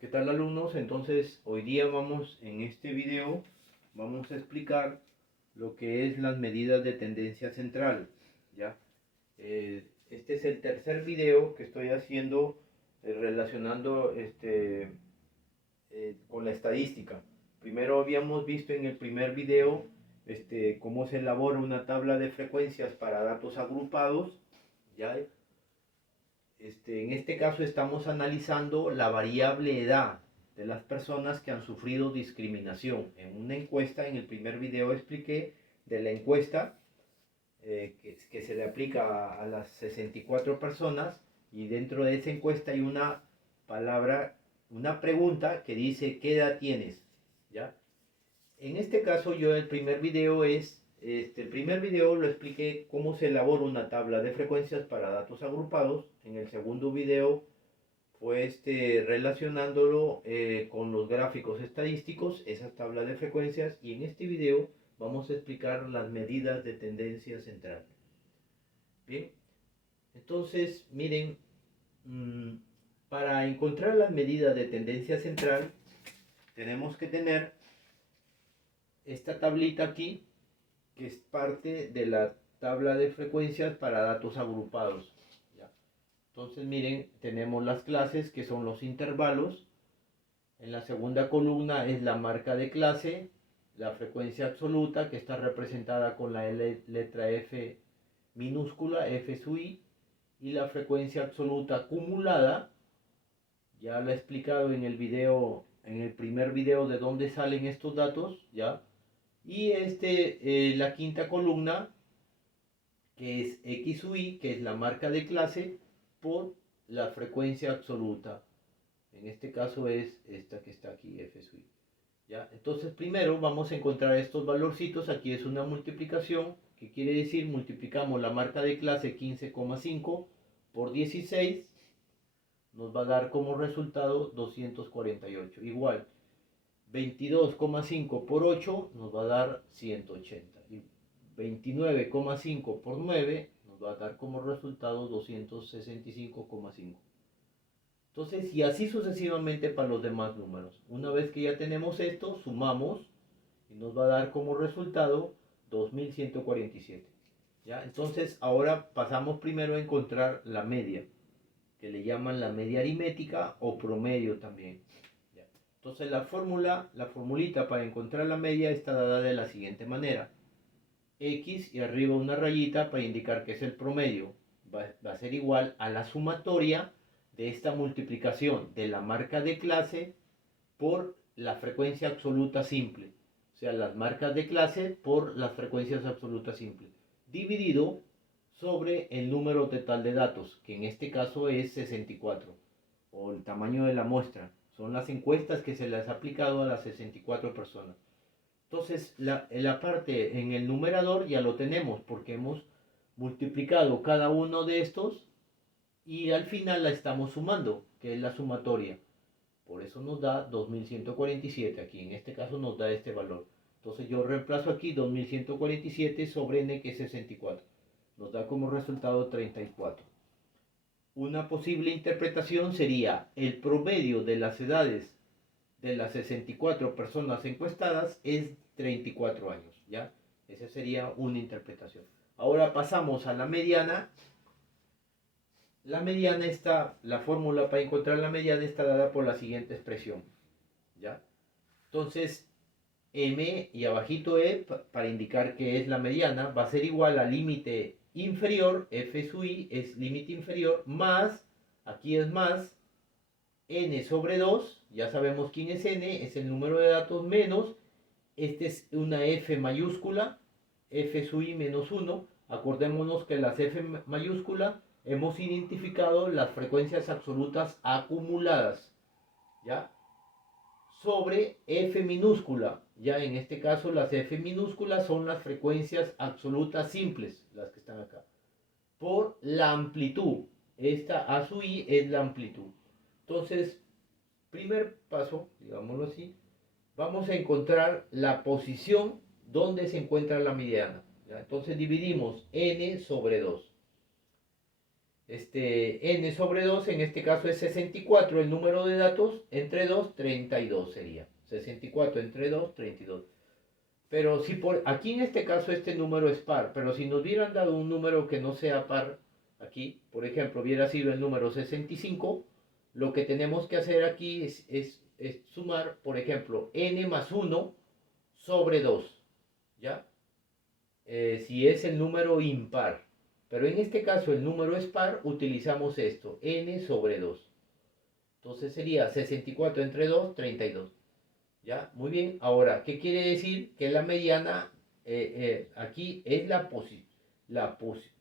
¿Qué tal, alumnos? Entonces hoy día en este video vamos a explicar lo que es las medidas de tendencia central, ¿ya? Este es el tercer video que estoy haciendo relacionando con la estadística. Primero habíamos visto en el primer video cómo se elabora una tabla de frecuencias para datos agrupados, ¿ya? En este caso estamos analizando la variable edad de las personas que han sufrido discriminación. En una encuesta, en el primer video expliqué de la encuesta que se le aplica a las 64 personas, y dentro de esa encuesta hay una palabra, una pregunta que dice ¿qué edad tienes? ¿Ya? En este caso yo el primer video lo expliqué cómo se elabora una tabla de frecuencias para datos agrupados. En el segundo video fue relacionándolo con los gráficos estadísticos, esas tablas de frecuencias, y en este video vamos a explicar las medidas de tendencia central. Bien, entonces miren, para encontrar las medidas de tendencia central tenemos que tener esta tablita aquí, que es parte de la tabla de frecuencias para datos agrupados. ¿Ya? Entonces miren, tenemos las clases, que son los intervalos. En la segunda columna es la marca de clase, la frecuencia absoluta, que está representada con la letra F minúscula, F sub i, y la frecuencia absoluta acumulada. Ya lo he explicado en el video, en el primer video, de dónde salen estos datos, ¿ya? Y la quinta columna, que es X sub i, que es la marca de clase, por la frecuencia absoluta. En este caso es esta que está aquí, F sub i. ¿Ya? Entonces primero vamos a encontrar estos valorcitos. Aquí es una multiplicación, que quiere decir multiplicamos la marca de clase 15,5 por 16, nos va a dar como resultado 248. Igual, 22,5 por 8 nos va a dar 180. Y 29,5 por 9 nos va a dar como resultado 265,5. Entonces, y así sucesivamente para los demás números. Una vez que ya tenemos esto, sumamos y nos va a dar como resultado 2147. ¿Ya? Entonces, ahora pasamos primero a encontrar la media, que le llaman la media aritmética o promedio también. ¿Ya? Entonces, la formulita para encontrar la media está dada de la siguiente manera. X y arriba una rayita para indicar que es el promedio. Va a ser igual a la sumatoria de esta multiplicación de la marca de clase por la frecuencia absoluta simple. O sea, las marcas de clase por las frecuencias absolutas simples, dividido sobre el número total de datos, que en este caso es 64, o el tamaño de la muestra. Son las encuestas que se les ha aplicado a las 64 personas. Entonces, la parte en el numerador ya lo tenemos, porque hemos multiplicado cada uno de estos y al final la estamos sumando, que es la sumatoria. Por eso nos da 2147 aquí. En este caso nos da este valor. Entonces yo reemplazo aquí 2147 sobre n, que es 64. Nos da como resultado 34. Una posible interpretación sería el promedio de las edades de las 64 personas encuestadas es 34 años, ¿ya? Esa sería una interpretación. Ahora pasamos a la mediana. La mediana está, la fórmula para encontrar la mediana está dada por la siguiente expresión, ¿ya? Entonces, m y abajito e, para indicar que es la mediana, va a ser igual al límite inferior, f sub i es límite inferior, más, aquí es más, n sobre 2, ya sabemos quién es n, es el número de datos, menos, este es una f mayúscula, f sub i menos 1, acordémonos que las f mayúscula hemos identificado las frecuencias absolutas acumuladas, ¿ya? Sobre f minúscula, ya en este caso las f minúsculas son las frecuencias absolutas simples, las que están acá, por la amplitud. Esta a sub i es la amplitud. Entonces, primer paso, digámoslo así, vamos a encontrar la posición donde se encuentra la mediana. ¿Ya? Entonces dividimos n sobre 2. n sobre 2, en este caso es 64, el número de datos, entre 2, 32 sería. 64 entre 2, 32. Pero si por aquí en este caso este número es par, pero si nos hubieran dado un número que no sea par, aquí, por ejemplo, hubiera sido el número 65, lo que tenemos que hacer aquí es sumar, por ejemplo, n más 1 sobre 2, ¿ya? Si es el número impar. Pero en este caso el número es par, utilizamos esto, n sobre 2. Entonces sería 64 entre 2, 32. ¿Ya? Muy bien. Ahora, ¿qué quiere decir? Que la mediana aquí es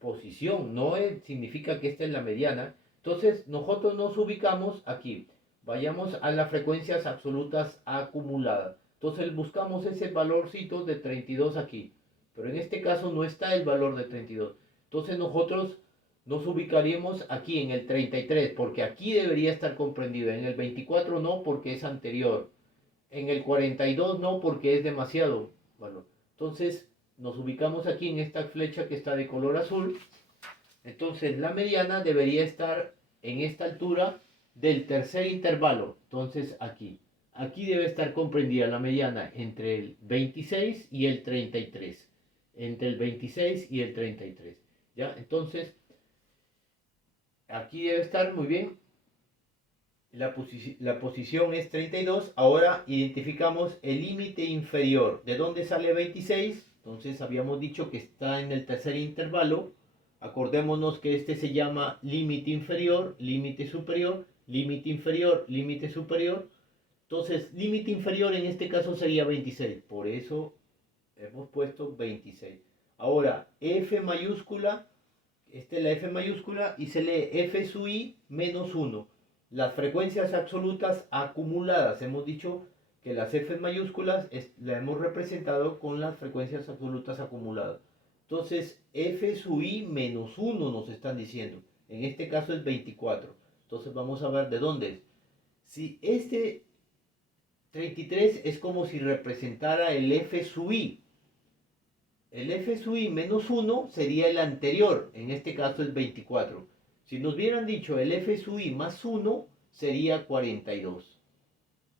posición, no significa que esta es la mediana. Entonces, nosotros nos ubicamos aquí. Vayamos a las frecuencias absolutas acumuladas. Entonces, buscamos ese valorcito de 32 aquí. Pero en este caso no está el valor de 32. Entonces, nosotros nos ubicaríamos aquí en el 33, porque aquí debería estar comprendido. En el 24 no, porque es anterior. En el 42 no, porque es demasiado. Bueno, entonces nos ubicamos aquí en esta flecha que está de color azul. Entonces la mediana debería estar en esta altura del tercer intervalo. Entonces aquí. Aquí debe estar comprendida la mediana entre el 26 y el 33. Entre el 26 y el 33. ¿Ya? Entonces, aquí debe estar muy bien. La posición es 32. Ahora identificamos el límite inferior. ¿De dónde sale 26? Entonces habíamos dicho que está en el tercer intervalo. Acordémonos que este se llama límite inferior, límite superior, límite inferior, límite superior. Entonces, límite inferior en este caso sería 26. Por eso hemos puesto 26. Ahora, F mayúscula, esta es la F mayúscula y se lee F sub I menos 1. Las frecuencias absolutas acumuladas. Hemos dicho que las F mayúsculas la hemos representado con las frecuencias absolutas acumuladas. Entonces, F sub I menos 1 nos están diciendo. En este caso es 24. Entonces vamos a ver de dónde es. Si este 33 es como si representara el F sub I. El F sub I menos 1 sería el anterior. En este caso es 24. Si nos hubieran dicho el F sub I más 1, sería 42.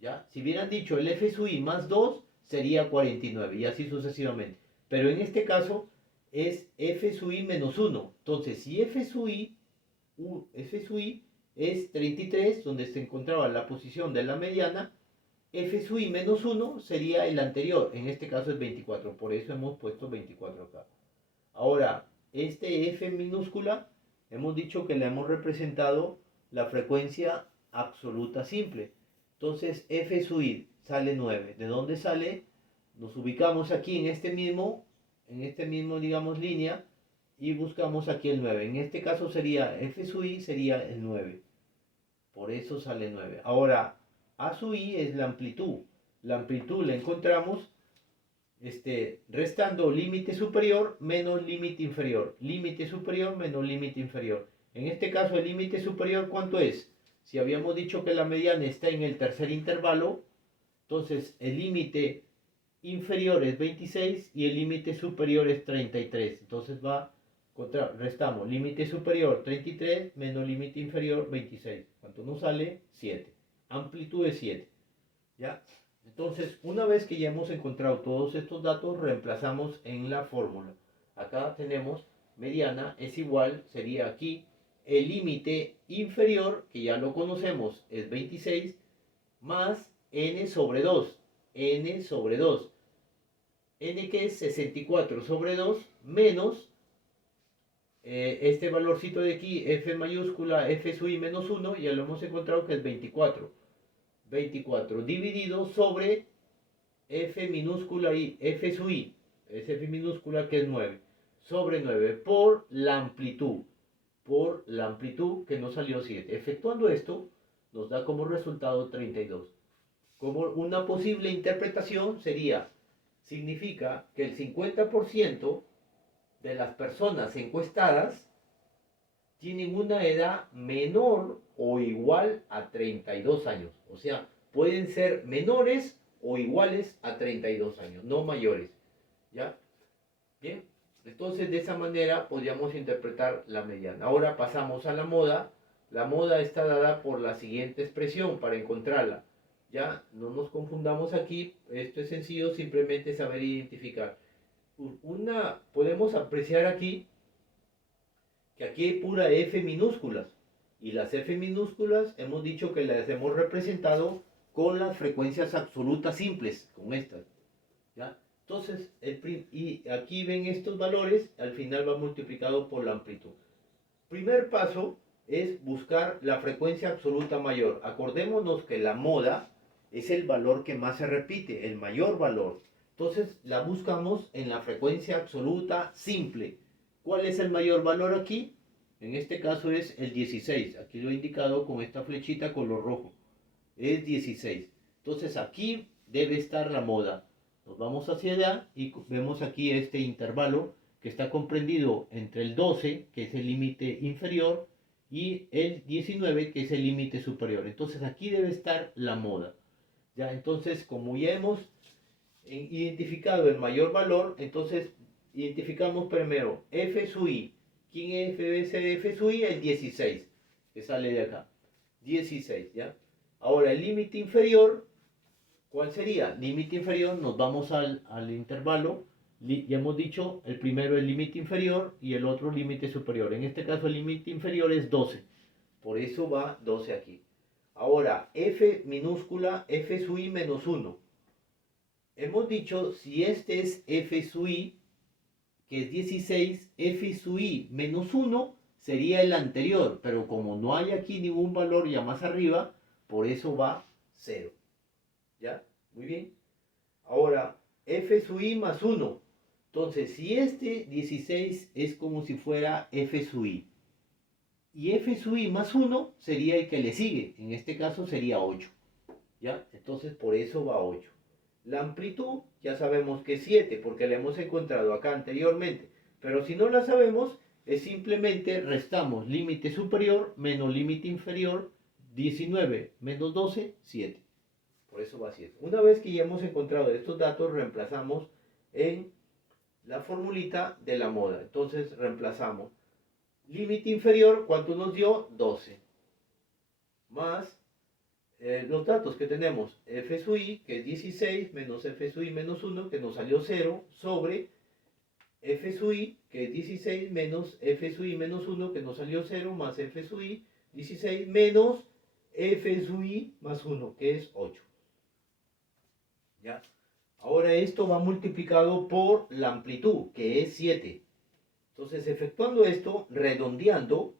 ¿Ya? Si hubieran dicho el F sub I más 2, sería 49. Y así sucesivamente. Pero en este caso es F sub I menos 1. Entonces, si F sub I es 33, donde se encontraba la posición de la mediana, F sub I menos 1 sería el anterior. En este caso es 24. Por eso hemos puesto 24 acá. Ahora, este F minúscula, hemos dicho que le hemos representado la frecuencia absoluta simple. Entonces, F sub I sale 9. ¿De dónde sale? Nos ubicamos aquí en este mismo, digamos, línea, y buscamos aquí el 9. En este caso sería, F sub I sería el 9. Por eso sale 9. Ahora, A sub I es la amplitud. La amplitud la encontramos restando límite superior menos límite inferior. Límite superior menos límite inferior. En este caso, el límite superior, ¿cuánto es? Si habíamos dicho que la mediana está en el tercer intervalo, entonces el límite inferior es 26 y el límite superior es 33. Entonces restamos límite superior 33 menos límite inferior 26. ¿Cuánto nos sale? 7. Amplitud es 7. ¿Ya? Entonces, una vez que ya hemos encontrado todos estos datos, reemplazamos en la fórmula. Acá tenemos mediana es igual, sería aquí el límite inferior, que ya lo conocemos, es 26, más n sobre 2. N sobre 2. N que es 64 sobre 2 menos este valorcito de aquí, F mayúscula, F sub I menos 1, ya lo hemos encontrado que es 24. 24 dividido sobre F minúscula y F sub I, es F minúscula que es 9, sobre 9 por la amplitud que nos salió 7. Efectuando esto, nos da como resultado 32. Como una posible interpretación significa que el 50% de las personas encuestadas tienen una edad menor o igual a 32 años. O sea, pueden ser menores o iguales a 32 años, no mayores. ¿Ya? Bien. Entonces de esa manera podríamos interpretar la mediana. Ahora pasamos a la moda. La moda está dada por la siguiente expresión para encontrarla. Ya, no nos confundamos aquí, esto es sencillo, simplemente saber identificar. Podemos apreciar aquí que aquí hay pura F minúsculas. Y las F minúsculas hemos dicho que las hemos representado con las frecuencias absolutas simples, con estas. ¿Ya? Entonces, y aquí ven estos valores, al final va multiplicado por la amplitud. Primer paso es buscar la frecuencia absoluta mayor. Acordémonos que la moda es el valor que más se repite, el mayor valor. Entonces la buscamos en la frecuencia absoluta simple. ¿Cuál es el mayor valor aquí? En este caso es el 16. Aquí lo he indicado con esta flechita color rojo. Es 16. Entonces aquí debe estar la moda. Nos vamos hacia allá y vemos aquí este intervalo que está comprendido entre el 12, que es el límite inferior, y el 19, que es el límite superior. Entonces aquí debe estar la moda. Ya, entonces como ya hemos identificado el mayor valor, entonces identificamos primero F sub i. ¿Quién es F sub i? El 16, que sale de acá. 16, ¿ya? Ahora el límite inferior, ¿cuál sería? Límite inferior, nos vamos al intervalo. Ya hemos dicho, el primero el límite inferior y el otro límite superior. En este caso el límite inferior es 12. Por eso va 12 aquí. Ahora, F minúscula, F sub i menos 1. Hemos dicho, si este es F sub i, que es 16, F sub i menos 1 sería el anterior. Pero como no hay aquí ningún valor ya más arriba, por eso va 0. ¿Ya? Muy bien. Ahora, F sub i más 1. Entonces, si este 16 es como si fuera F sub i, y F sub i más 1 sería el que le sigue, en este caso sería 8. ¿Ya? Entonces, por eso va 8. La amplitud ya sabemos que es 7, porque la hemos encontrado acá anteriormente. Pero si no la sabemos, es simplemente restamos límite superior menos límite inferior, 19 menos 12, 7. Por eso va 7. Una vez que ya hemos encontrado estos datos, reemplazamos en la formulita de la moda. Entonces reemplazamos límite inferior, ¿cuánto nos dio? 12. Más los datos que tenemos, F sub i, que es 16, menos F sub i menos 1, que nos salió 0, sobre F sub i, que es 16, menos F sub i menos 1, que nos salió 0, más F sub i, 16, menos F sub i más 1, que es 8. ¿Ya? Ahora esto va multiplicado por la amplitud, que es 7. Entonces, efectuando esto, redondeando,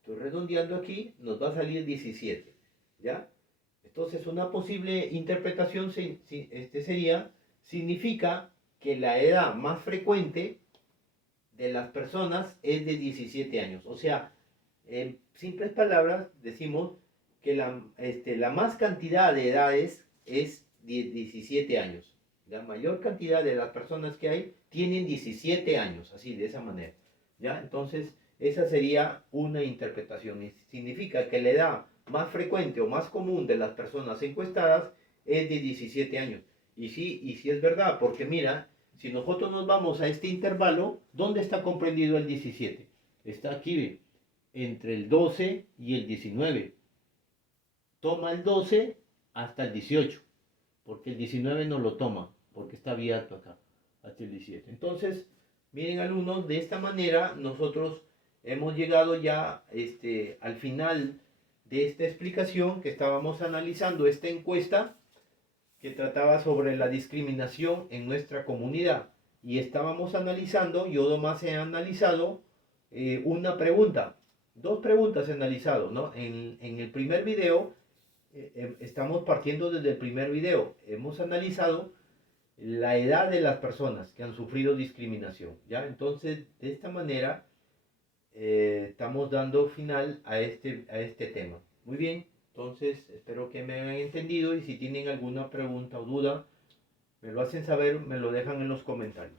estoy redondeando aquí, nos va a salir 17. ¿Ya? Entonces, una posible interpretación sería, significa que la edad más frecuente de las personas es de 17 años. O sea, en simples palabras, decimos que la más cantidad de edades es 17 años. La mayor cantidad de las personas que hay tienen 17 años, así, de esa manera. ¿Ya? Entonces, esa sería una interpretación. Y significa que la edad más frecuente o más común de las personas encuestadas es de 17 años. Y sí es verdad, porque mira, si nosotros nos vamos a este intervalo, ¿dónde está comprendido el 17? Está aquí, entre el 12 y el 19. Toma el 12 hasta el 18, porque el 19 no lo toma, porque está abierto acá, hasta el 17. Entonces, miren alumnos, de esta manera nosotros hemos llegado ya al final de esta explicación que estábamos analizando, esta encuesta que trataba sobre la discriminación en nuestra comunidad. Y estábamos analizando, yo nomás he analizado una pregunta, dos preguntas he analizado, ¿no? En el primer video, estamos partiendo desde el primer video, hemos analizado la edad de las personas que han sufrido discriminación, ¿ya? Entonces, de esta manera, estamos dando final a este tema. Muy bien, entonces espero que me hayan entendido y si tienen alguna pregunta o duda, me lo hacen saber, me lo dejan en los comentarios.